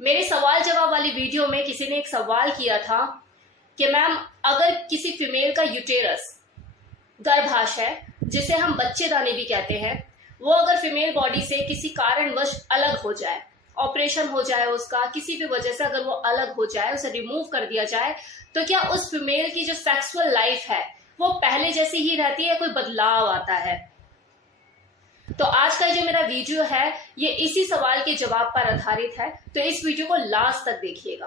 मेरे सवाल जवाब वाली वीडियो में किसी ने एक सवाल किया था कि मैम, अगर किसी फीमेल का यूटेरस गर्भाशय है, जिसे हम बच्चेदानी भी कहते हैं, वो अगर फीमेल बॉडी से किसी कारणवश अलग हो जाए, ऑपरेशन हो जाए, उसका किसी भी वजह से अगर वो अलग हो जाए, उसे रिमूव कर दिया जाए, तो क्या उस फीमेल की जो सेक्सुअल लाइफ है वो पहले जैसी ही रहती है, कोई बदलाव आता है? तो आज का जो मेरा वीडियो है ये इसी सवाल के जवाब पर आधारित है, तो इस वीडियो को लास्ट तक देखिएगा।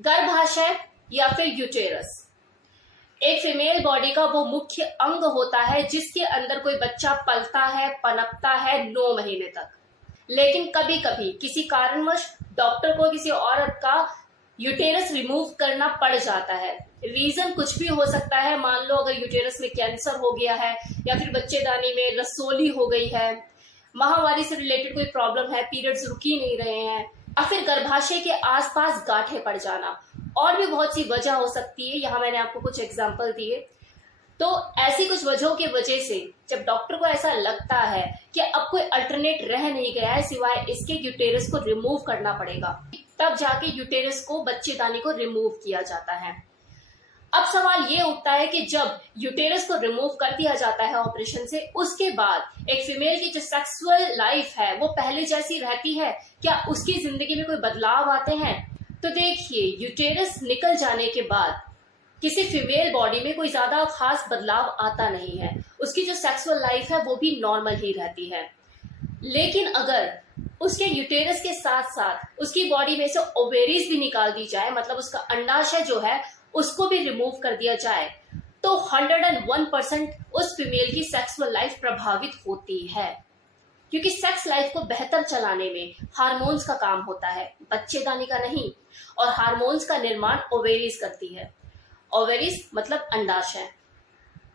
गर्भाशय या फिर यूटेरस एक फीमेल बॉडी का वो मुख्य अंग होता है जिसके अंदर कोई बच्चा पलता है, पनपता है 9 महीने तक। लेकिन कभी कभी किसी कारणवश डॉक्टर को किसी औरत का यूटेरस रिमूव करना पड़ जाता है। रीजन कुछ भी हो सकता है। मान लो अगर यूटेरस में कैंसर हो गया है, या फिर बच्चेदानी में रसोली हो गई है, माहवारी से रिलेटेड कोई प्रॉब्लम है, पीरियड्स रुक ही नहीं रहे हैं, या फिर गर्भाशय के आसपास गांठें पड़ जाना, और भी बहुत सी वजह हो सकती है। यहाँ मैंने आपको कुछ एग्जाम्पल दिए। तो ऐसी कुछ वजहों की वजह से जब डॉक्टर को ऐसा लगता है कि अब कोई अल्टरनेट रह नहीं गया है सिवाय इसके यूटेरस को रिमूव करना पड़ेगा, तब जाके यूटेरस को, बच्चेदानी को रिमूव किया जाता है। अब सवाल ये उठता है कि जब यूटेरस को रिमूव कर दिया जाता है ऑपरेशन से, उसके बाद एक फीमेल की जो सेक्सुअल लाइफ है वो पहले जैसी रहती है? क्या उसकी जिंदगी में कोई बदलाव आते हैं? तो देखिए, यूटेरस निकल जाने के बाद किसी फीमेल बॉडी में कोई ज्यादा खास बदलाव आता नहीं है। उसकी जो सेक्सुअल लाइफ है वो भी नॉर्मल ही रहती है। लेकिन अगर उसके यूटेरस के साथ साथ उसकी बॉडी में से ओवेरीज भी निकाल दी जाए, मतलब उसका अंडाशय जो है उसको भी रिमूव कर दिया जाए, तो 101% उस फीमेल की सेक्सुअल लाइफ प्रभावित होती है। क्योंकि सेक्स लाइफ को बेहतर चलाने में हार्मोन्स का काम होता है, बच्चेदानी का नहीं। और हार्मोन्स का निर्माण ओवेरीज करती है। ओवेरीज मतलब अंडाशय।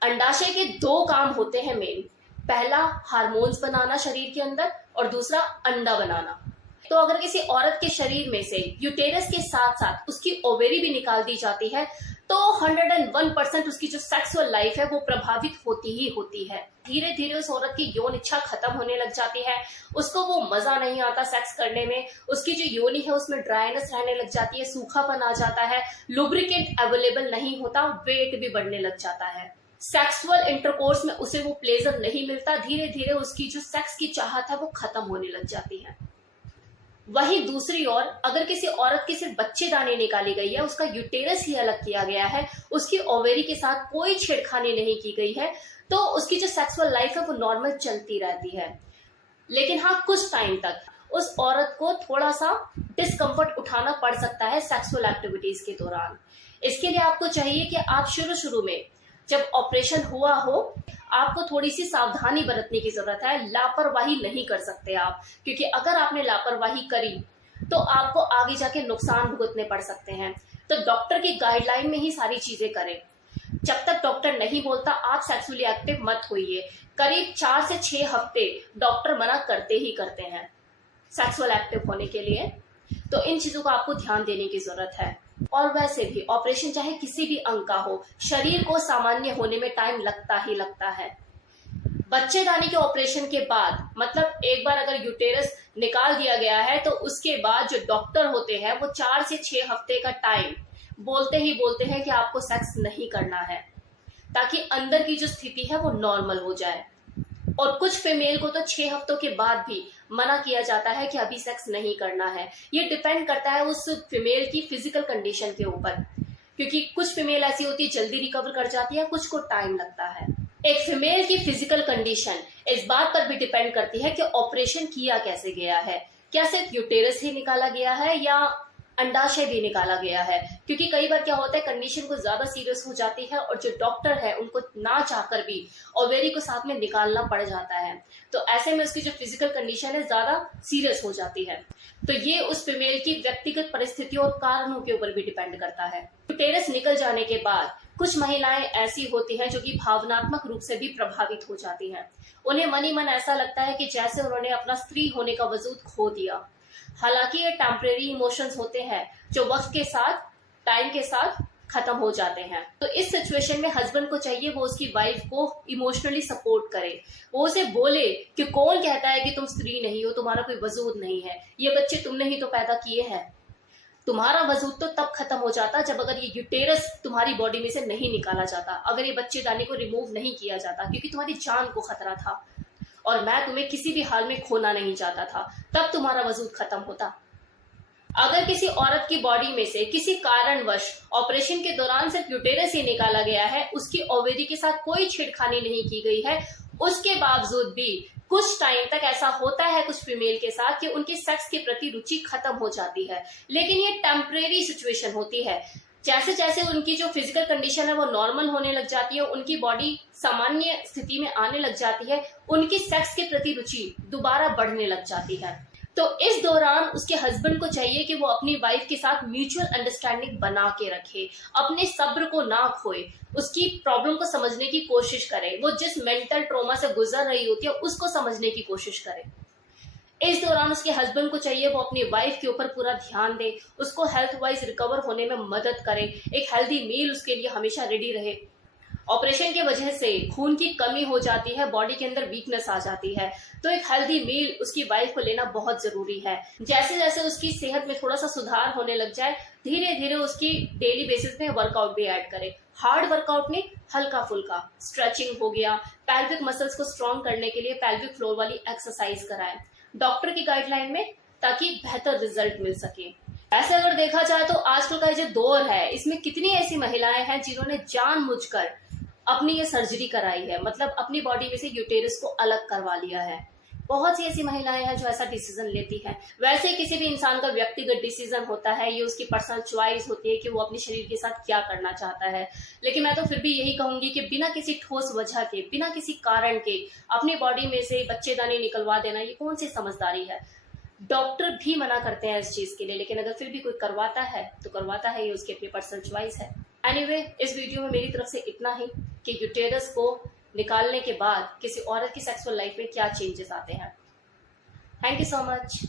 अंडाशय के 2 काम होते हैं मेन। पहला हार्मोन्स बनाना शरीर के अंदर, और दूसरा अंडा बनाना। तो अगर किसी औरत के शरीर में से यूटेरस के साथ साथ उसकी ओवेरी भी निकाल दी जाती है, तो 101% उसकी जो सेक्सुअल लाइफ है वो प्रभावित होती ही होती है। धीरे धीरे उस औरत की यौन इच्छा खत्म होने लग जाती है, उसको वो मजा नहीं आता सेक्स करने में, उसकी जो योनि है उसमें ड्राइनेस रहने लग जाती है, सूखापन आ जाता है, लुब्रिकेंट अवेलेबल नहीं होता, वेट भी बढ़ने लग जाता है, सेक्सुअल इंटरकोर्स में उसे वो प्लेजर नहीं मिलता। धीरे धीरे उसकी जो सेक्स की चाहत है वो खत्म होने लग जाती है। वहीं दूसरी ओर अगर किसी औरत की सिर्फ बच्चेदानी निकाली गई है, उसका यूटेरस ही अलग किया गया है, उसकी ओवेरी के साथ कोई छेड़खानी नहीं की गई है, तो उसकी जो सेक्सुअल लाइफ है वो नॉर्मल चलती रहती है। लेकिन हाँ, कुछ टाइम तक उस औरत को थोड़ा सा डिस्कम्फर्ट उठाना पड़ सकता है सेक्सुअल एक्टिविटीज के दौरान। इसके लिए आपको चाहिए कि आप शुरू में जब ऑपरेशन हुआ हो, आपको थोड़ी सी सावधानी बरतने की जरूरत है। लापरवाही नहीं कर सकते आप, क्योंकि अगर आपने लापरवाही करी तो आपको आगे जाके नुकसान भुगतने पड़ सकते हैं। तो डॉक्टर की गाइडलाइन में ही सारी चीजें करें। जब तक डॉक्टर नहीं बोलता आप सेक्सुअली एक्टिव मत होइए। करीब 4 से 6 हफ्ते डॉक्टर मना करते ही करते हैं सेक्सुअल एक्टिव होने के लिए। तो इन चीजों का आपको ध्यान देने की जरूरत है। और वैसे भी ऑपरेशन चाहे किसी भी अंग का हो, शरीर को सामान्य होने में टाइम लगता ही लगता है। बच्चेदानी के ऑपरेशन के बाद, मतलब एक बार अगर यूटेरस निकाल दिया गया है, तो उसके बाद जो डॉक्टर होते हैं वो 4 से 6 हफ्ते का टाइम बोलते हैं कि आपको सेक्स नहीं करना है, ताकि अंदर की जो स्थिति है वो नॉर्मल हो जाए। और कुछ फीमेल को तो 6 हफ्तों के बाद भी मना किया जाता है कि अभी सेक्स नहीं करना है। ये डिपेंड करता है उस फीमेल की फिजिकल कंडीशन के ऊपर, क्योंकि कुछ फीमेल ऐसी होती है जल्दी रिकवर कर जाती है, कुछ को टाइम लगता है। एक फीमेल की फिजिकल कंडीशन इस बात पर भी डिपेंड करती है कि ऑपरेशन किया कैसे गया है। क्या सिर्फ यूटेरस ही निकाला गया है या अंडाशय भी निकाला गया है? क्योंकि कई बार क्या होता है, कंडीशन को ज्यादा सीरियस हो जाती है और जो डॉक्टर है उनको ना चाहकर भी ओवेरी को साथ में निकालना पड़ जाता है। तो ऐसे में उसकी जो फिजिकल कंडीशन है ज्यादा सीरियस हो जाती है। तो ये उस फीमेल की व्यक्तिगत परिस्थितियों और कारणों के ऊपर भी डिपेंड करता है। यूटेरस निकल जाने के बाद कुछ महिलाएं ऐसी होती हैं जो कि भावनात्मक रूप से भी प्रभावित हो जाती हैं। उन्हें मन ही मन ऐसा लगता है कि जैसे उन्होंने अपना स्त्री होने का वजूद खो दिया। हालांकि ये टेम्परेरी इमोशंस होते हैं जो वक्त के साथ, टाइम के साथ खत्म हो जाते हैं। तो इस सिचुएशन में हस्बैंड को चाहिए वो उसकी वाइफ को इमोशनली सपोर्ट करे, वो उसे बोले कि कौन कहता है कि तुम स्त्री नहीं हो, तुम्हारा कोई वजूद नहीं है, ये बच्चे तुमने ही तो पैदा किए हैं। तुम्हारा वजूद तो तब खत्म हो जाता जब अगर ये यूटेरस तुम्हारी बॉडी में से नहीं निकाला जाता, अगर ये बच्चेदानी को रिमूव नहीं किया जाता, क्योंकि तुम्हारी जान को खतरा था और मैं तुम्हें किसी भी हाल में खोना नहीं चाहता था, तब तुम्हारा वजूद खत्म होता। अगर किसी औरत की बॉडी में से किसी कारणवश ऑपरेशन के दौरान सिर्फ यूटेरस ही निकाला गया है, उसकी ओवेरी के साथ कोई छेड़खानी नहीं की गई है, उसके बावजूद भी कुछ टाइम तक ऐसा होता है कुछ फीमेल के साथ कि उनकी सेक्स के प्रति रुचि खत्म हो जाती है। लेकिन ये टेम्परेरी सिचुएशन होती है। जैसे जैसे उनकी जो फिजिकल कंडीशन है वो नॉर्मल होने लग जाती है, उनकी बॉडी सामान्य स्थिति में आने लग जाती है, उनकी सेक्स के प्रति रुचि दोबारा बढ़ने लग जाती है। तो इस दौरान उसके हस्बैंड को चाहिए कि वो अपनी वाइफ के साथ म्यूचुअल अंडरस्टैंडिंग बना के रखे, अपने सब्र को ना खोए, उसकी प्रॉब्लम को समझने की कोशिश करे, वो जिस मेंटल ट्रॉमा से गुजर रही होती है उसको समझने की कोशिश करे। इस दौरान उसके हस्बैंड को चाहिए वो अपनी वाइफ के ऊपर पूरा ध्यान दे, उसको हेल्थ वाइज रिकवर होने में मदद करे, एक हेल्दी मील उसके लिए हमेशा रेडी रहे। ऑपरेशन की वजह से खून की कमी हो जाती है, बॉडी के अंदर वीकनेस आ जाती है, तो एक हेल्दी मील उसकी वाइफ को लेना बहुत जरूरी है। जैसे जैसे उसकी सेहत में थोड़ा सा सुधार होने लग जाए, धीरे धीरे उसकी डेली बेसिस में वर्कआउट भी ऐड करे। हार्ड वर्कआउट नहीं, हल्का फुल्का स्ट्रेचिंग हो गया, पेल्विक मसल्स को स्ट्रॉन्ग करने के लिए पेल्विक फ्लोर वाली एक्सरसाइज कराए डॉक्टर की गाइडलाइन में, ताकि बेहतर रिजल्ट मिल सके। ऐसे अगर देखा जाए तो आजकल का जो दौर है इसमें कितनी ऐसी महिलाएं हैं जिन्होंने जानबूझकर अपनी ये सर्जरी कराई है, मतलब अपनी बॉडी में से यूटेरस को अलग करवा लिया है। बहुत सी ऐसी महिलाएं हैं जो ऐसा डिसीजन लेती हैं। वैसे ही किसी भी इंसान का व्यक्तिगत डिसीजन होता है, ये उसकी पर्सनल चॉइस होती है कि वो अपने शरीर के साथ क्या करना चाहता है। लेकिन मैं तो फिर भी यही कहूंगी कि बिना किसी ठोस वजह के, बिना किसी कारण के अपनी बॉडी में से बच्चेदानी निकलवा देना, ये कौन सी समझदारी है। डॉक्टर भी मना करते हैं इस चीज के लिए, लेकिन अगर फिर भी कोई करवाता है तो करवाता है, ये उसकी अपनी पर्सनल चॉइस है। एनीवे, इस वीडियो में मेरी तरफ से इतना ही कि यूटेरस को निकालने के बाद किसी औरत की सेक्सुअल लाइफ में क्या चेंजेस आते हैं। Thank you so much.